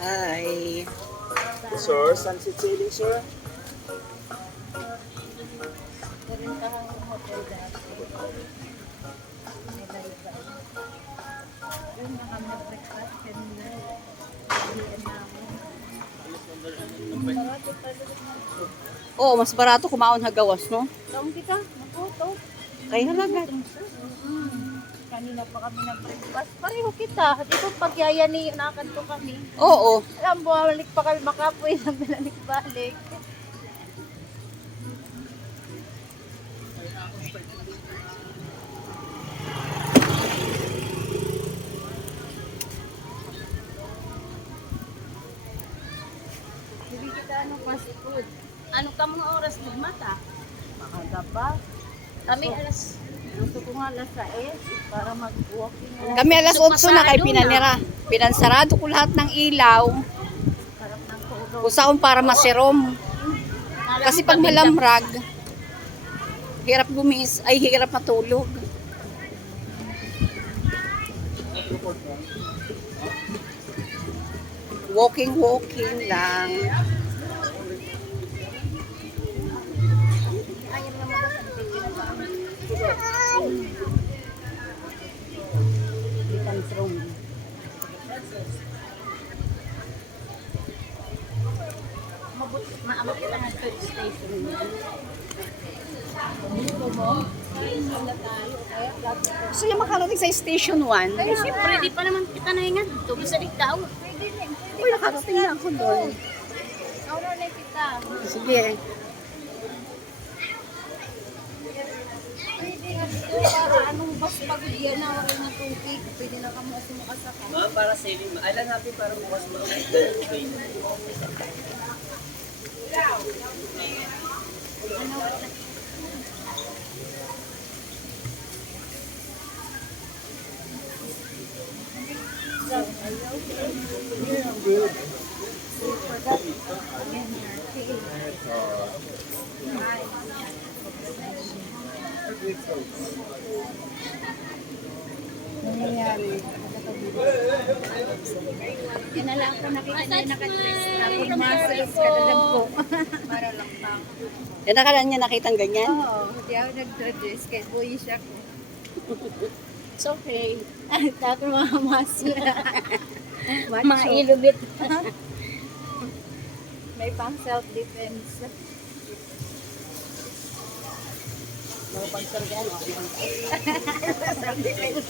Hi. Sir, sunset sailing, sir. Hotel dati. Yun na kami breakfast kanina. Oo, mas barato kumaon hagawas, no? Taong kita, nakuto. Kay halaga. Kanina pa kami ng breakfast. Pareho kita. Di ba pagyayani, nakanto kami. Oo. Alam, bumalik pa kami makapoy ng binalik-balik. Hindi kita fast food. Ano ka mga oras nagmata? Maaga pa. Kami alas Gusto ko nga alas 6 para mag-walking. Kami alas 8 na kay pinanira. Pinansarado ko lahat ng ilaw. Sarap ng tulog. Kung saan para maserom. Kasi pag malamrag, hirap gumis, ay hirap matulog. Walking lang. Ayun nga magkasantin na sa amin. Depends room. maabot kita ng third station. Gusto niya makarating sa station 1. Eh, siyempre, di pa naman kita nahingan. Tubi sa diktaw. Uy, nakarating na ako doon. Aura na kita. Sige. Pwede nga dito para anong bus pagyan na wala na tubig. Pwede na kami sumakasaka. Ma'am, para sailing. Alam natin para bukas mo. Nangyayari. Yan na lang ako nakita niya naka-dress. Tapos muscles kadalag ko. Para lang pa. Yan nakala niya nakitang ganyan. Oo, hindi ako nag-dress. Kaya boyish ako. It's okay. Tapos mga muscle. Mga ilubit. May pang self-defense. Mga pagsorgan, Self-defense.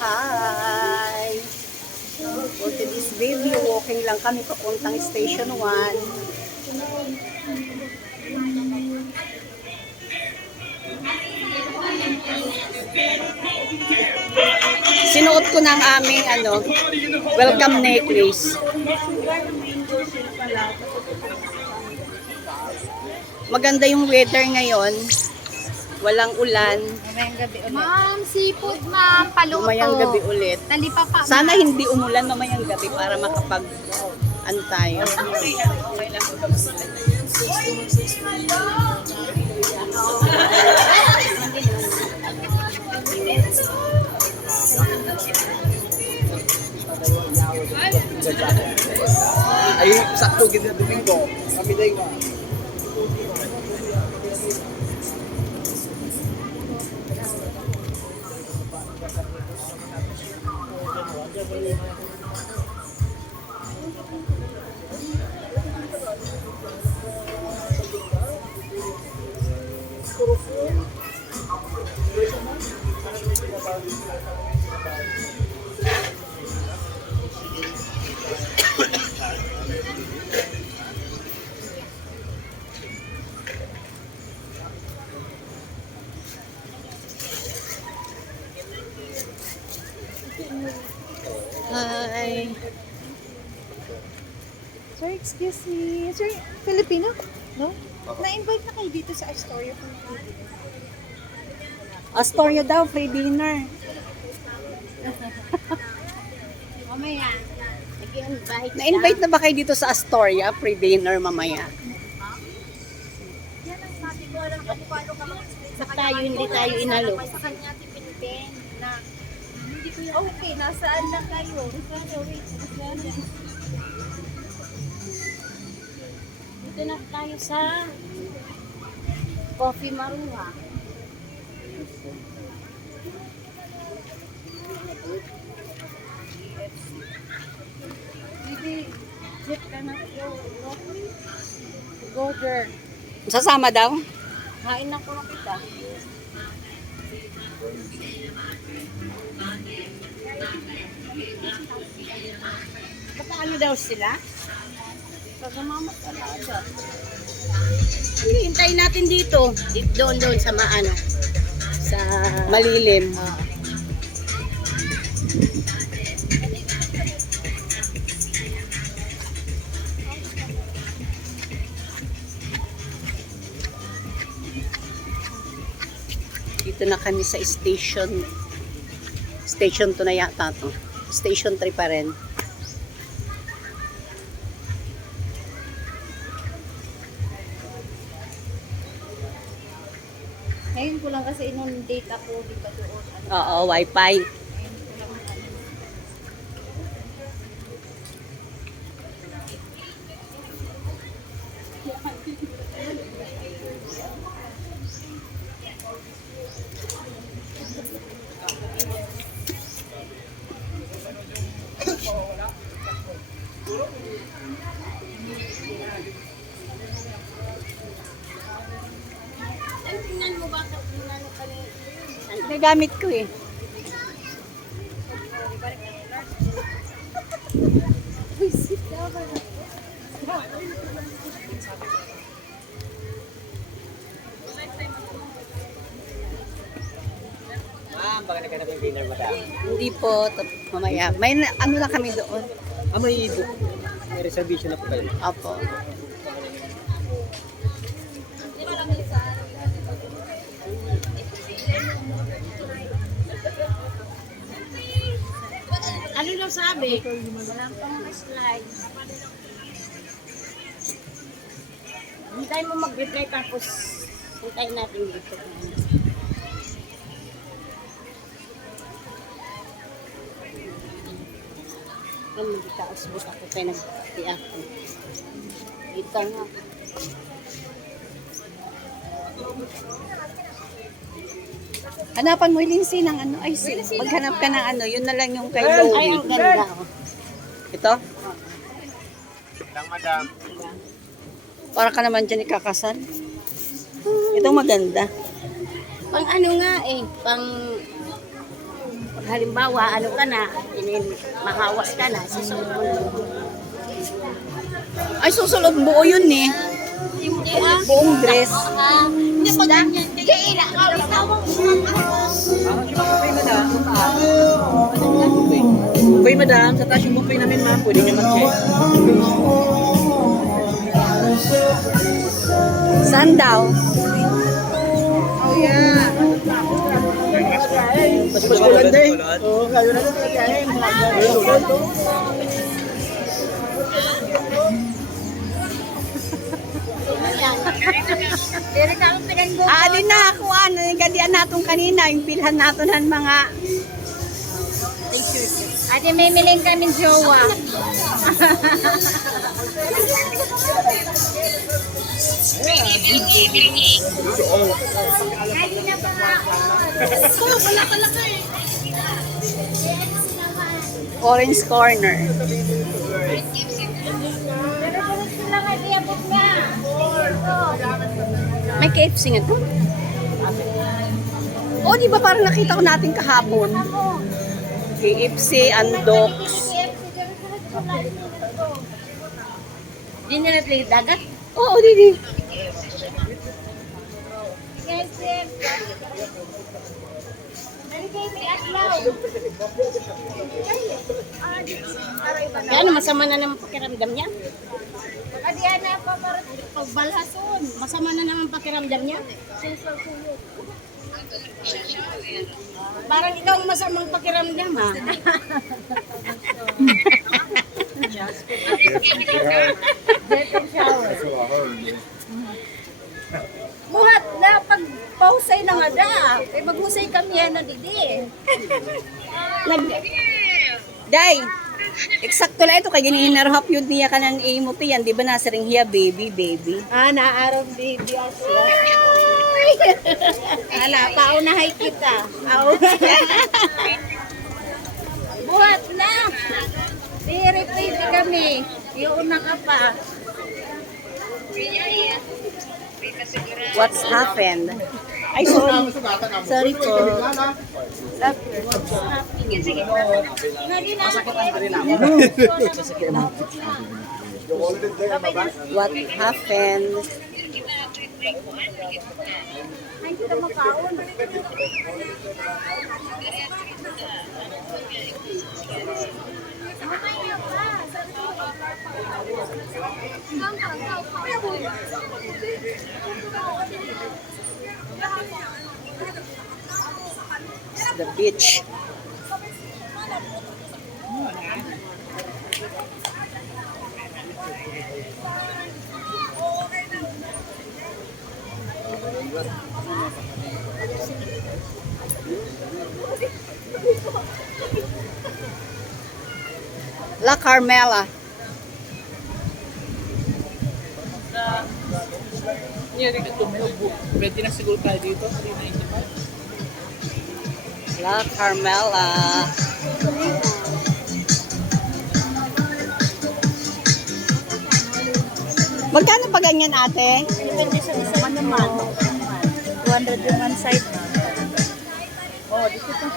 Hi! For today's video, walking lang kami papuntang Station 1. Sinuot ko ng aming welcome necklace. Maganda yung weather ngayon. Walang ulan. Mamayang gabi ulit. Ma'am, seafood ma'am. Paluto. Mamayang gabi ulit. Talipa pa. Sana hindi umulan mamayang gabi para makapag tayo. Ay, sakto gina Domingo. Kami day nga. Hi! Sir, excuse me. Sir, Filipino? No? Na-invite na kayo dito sa Astoria for dinner. Astoria daw, free dinner. Mamaya. Nag-invite Na-invite na ba kayo dito sa Astoria, free dinner mamaya? Yan ang sabi ko. Alam ko kung paano ka mag-explain Ba't tayo hindi tayo inalo? Sa kanya tipin-pin na hindi ko yan. Okay, nasaan lang kayo? Wait. Dito na tayo sa Coffee Maruha. Bibi, jeep ka na go there. Sasama daw? Hain na ko kita. Baka ano daw sila? Pagmamama talaga. Hindi, hintayin natin dito. Doon sa maano. Sa Malilim. Dito na kami sa station. Station 2 na yata to. Station 3 pa rin. Ngayon ko lang kasi inundate ako dito doon. Oo, wifi. tingnan mo ba kung ano kami. Nagamit ko eh. Ma'am, baka naghanap ng dinner, madam. Hindi po, mamaya. May ano na kami doon. May reservation na po kayo. Opo. Ano daw sabi? Walang pang slide. Hintayin mo mag-reply tapos hintayin natin dito. Yan, magkakausbot ako kaya nag-tiyak ko. Dito nga. Hanapan mo yung Lindsay ng ano. Ay, maghanap ka ng ano. Yun na lang yung kay Ay, Louie. ang ganda. Oh. Ito? Lang, madam. Para ka naman dyan ikakasal. Itong maganda. Pang ano nga eh, pang halimbawa, ano ka na, mahawas ka na, susunod mo. Ay, susunod buo yun eh. Hindi ah. Buong dress. Hindi pa ganyan. Hindi ina. Buffet, madam. Sa taas yung buffet namin, ma'am. Pwede nyo mag-check. Saan daw? Paskulan din. Oo, kayo na doon kakain. Alin na ako, ano, yung gandian natin kanina, yung pilhan natin ng mga... Ate, may miling kaming jowa. Orange corner. May KFC nga to? O, di ba parang nakita ko natin kahapon? KFC, Andox. Di nila play dagat? Oo, di. Kaya ano, masama na naman pakiramdam niya? Adiana pa para pagbalhason. Masama na naman pakiramdam niya. Parang ikaw ang masamang pakiramdam ha. Buhat na pag Pausay na nga da. Kay maghusay kami yan na didi. Day, eksakto lang ito kay ginihinarhap yun niya ka ng imo ti yan. Di ba nasa ring hiya, baby, baby? Naaraw baby asla. Ala, paunahay kita. Buhat na. Piri-piri kami. Iuna ka pa. What's happened? Ay, sorry. Sorry po. What happened? Ay, kita makaon. The beach. La Carmela. Pwede na siguro tayo dito. La Carmela. Magkano pa ganyan, ate? Depende sa isa naman. 200 yung one side. Oh, dito pa.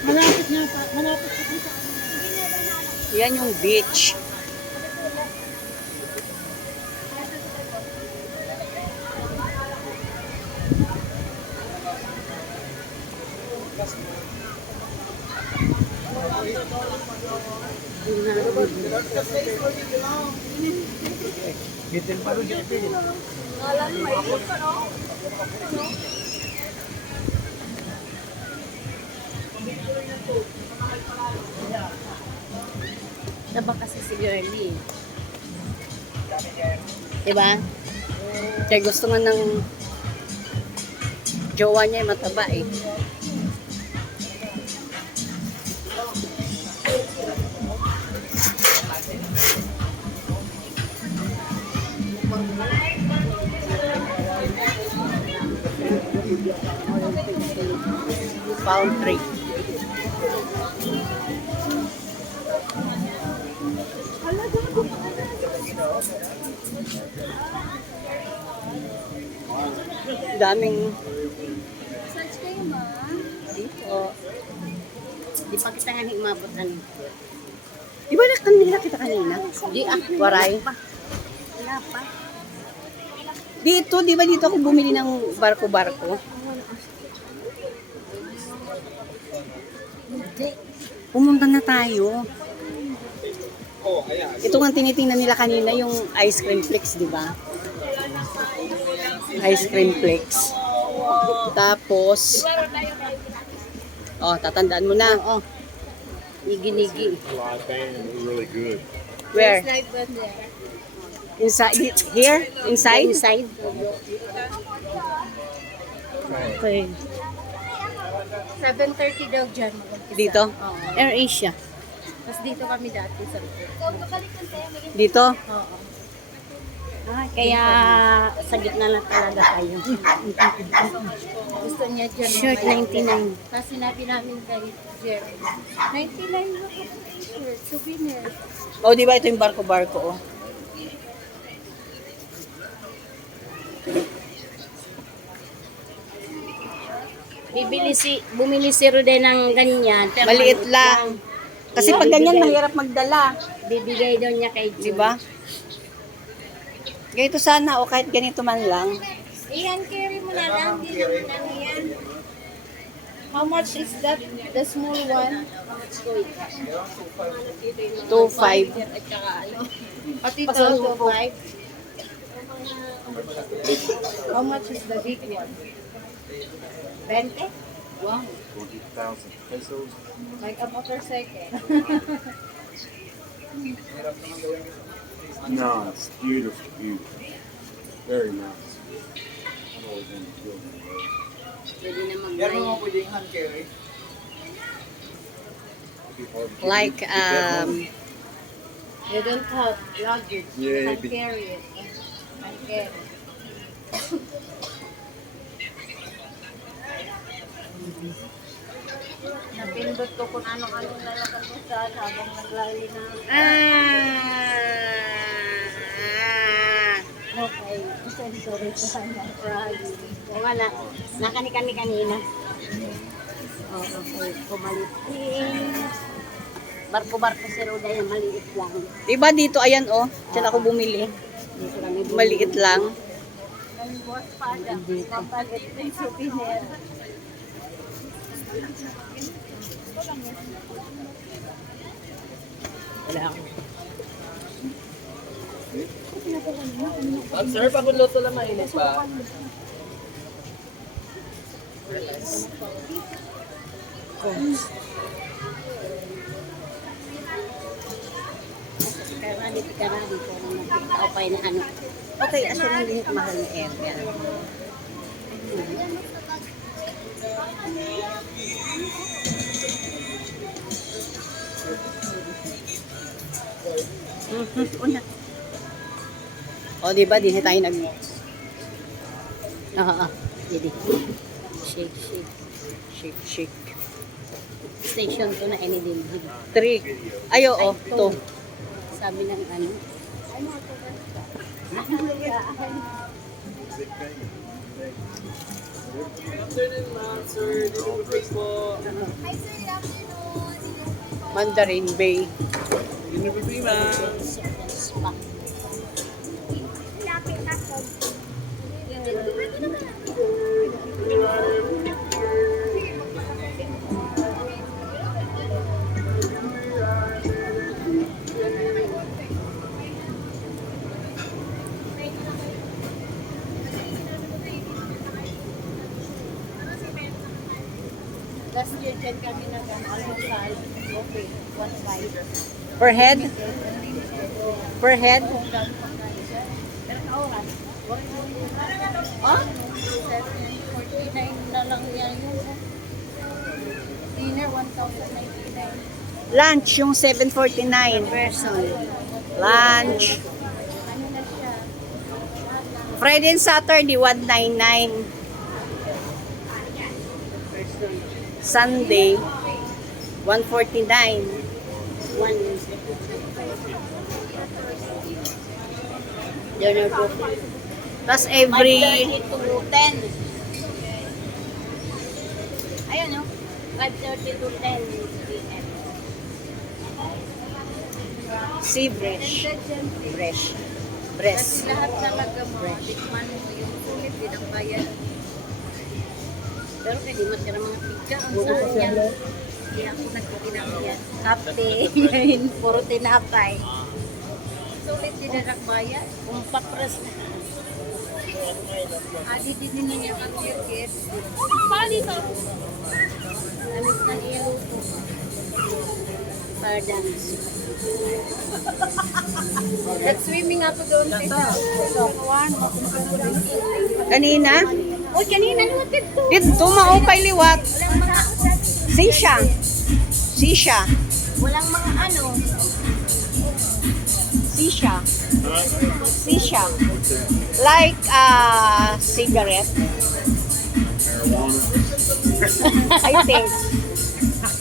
Malapit na pa. Malapit pa sa Yan yung beach. Bitin pa rin dito. Diba kasi si Girlie? Diba? Kaya gusto nga ng jowa niya mataba eh. Palm tree. Daming Search kayo ma. dito. Di pa kita nga umabot ano. Di ba kanina kita kanina? Di waray. Wala pa. Dito, di ba dito ako bumili ng barko-barko? Pumunta na tayo. Ito nga tinitingnan nila kanina yung ice cream flakes, di ba? Ice cream flakes. Tapos, tatandaan mo na. Nigi-nigi. Really good. Where? Live ba there? Inside? Here? Inside? Inside. Okay. 7:30 daw dyan. Dito? Air Asia. Tapos dito kami dati sa Dito? Oo. Kaya sa gitna na talaga tayo. Gusto niya dyan. Shirt 99. Tapos sinabi namin kay Jerry, 99 na po t-shirt, souvenir. Oh, di ba ito yung barko-barko, oh. Bumili si Rude ng ganyan. pero Maliit maliit lang. Kasi pag ganyan, mahirap magdala. Bibigay daw niya kay Di ba? Ganito sana, o kahit ganito man lang. Iyan, carry mo na lang. Hindi naman ano yan. How much is that? The small one? 2.5. Pati ito, 2.5. How much is the big one? 20? Wow. 20,000 pesos. Like a motorcycle. No, it's beautiful, beautiful. Very nice. I've always wanted to build one of those. Pwede na Meron mga mag-buy. pwedeng hand carry. It'd be hard to get Like, get that one. You don't have luggage. Yeah, You it'd can be- carry it. Can carry. Napindot ko kung anong-anong lalakad ko saan habang naglali na. Okay. Sorry ko sana. Oo nga na. Nakani kanina. Oo, okay. Kumalitin. Barko-barko si Roda yan. Maliit lang. Diba dito, ayan oh, dyan ako bumili. Dito kami bumili. Maliit lang. Kami buwas pa dyan. Napalit ng souvenir. Sir, pagluto lang mainit pa. Karami ko nakita pa na ano. Okay, aso lang din yung mahal na area. Una. O, diba, di na tayo nag... Oo, Didi. Shake, shake. shake, shake. Station to na any din. 3. Ay, oo, 2. Sabi ng ano. Afternoon, ma'am, sir. Dito po. Mandarin Bay. Dito po, ma'am. Spa. Last year dyan kami nag-almusal. Okay, 1.5. Per head? Per head? Oh? 49 na lang yan yung dinner, 1,099. Lunch, yung 749 person. Lunch. Ano na siya? Friday and Saturday, 199. Sunday, 149. Dinner buffet. Tapos every 5:30 to 10. Ayun, no? 5:30 to 10 p.m. sea fresh. Fresh. Breast. Lahat talaga mo, tikman mo yung sulit din ang bayan. Pero pwede matira mga pika. Ang saan yan? Hindi ako nagkikinang yan. Kape, ngayon, puro tinapay. Sulit din ang bayan. Kung papras na. Adi din niya ang kirkit. Pali ka. Alis na niluto. Pardons. Nag-swimming ako doon. Kanina? Uy, kanina lumatid to. Dito, maupay liwat. Walang mga, Sisha. Sisha. walang mga ano. Sisha. Huh? Sisha. Like cigarette, Marijuana. I think.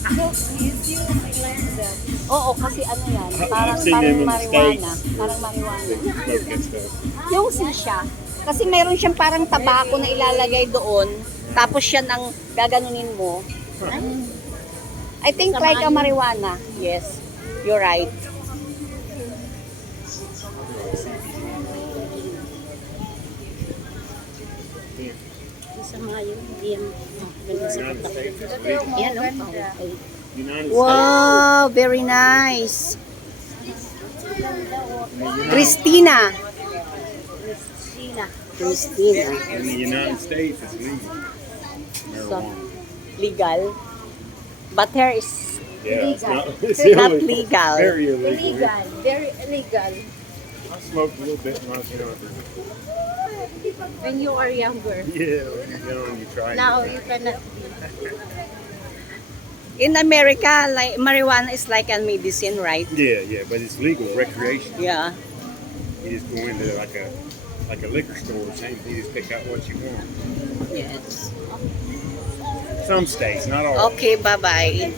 Yes, I learned that. Oo, kasi ano yan, parang I've seen them in the marijuana. States. Parang marijuana. They smoke that stuff. Yung sisha, kasi meron siyang parang tabako na ilalagay doon, tapos yan ang gaganunin mo. I think like a marijuana. Yes, you're right. Isa mga yun, hindi yan. Ganda sa United katak. States is legal. Yan, oh. Okay. United Wow, very nice. States. Christina. Sila. Christina. In the United States, it's legal. So, Marijuana. legal. But here is Yeah, it's not, it's Not illegal. legal. Very illegal. Illegal. Very illegal. I smoked a little bit when I was younger. When you are younger. Yeah, when you're young, you try. Now you cannot. In America, like marijuana is like a medicine, right? Yeah, yeah, but it's legal recreation. Yeah. You just go into like a liquor store or something. You just pick out what you want. Yes. Some states, not all. Okay, bye-bye.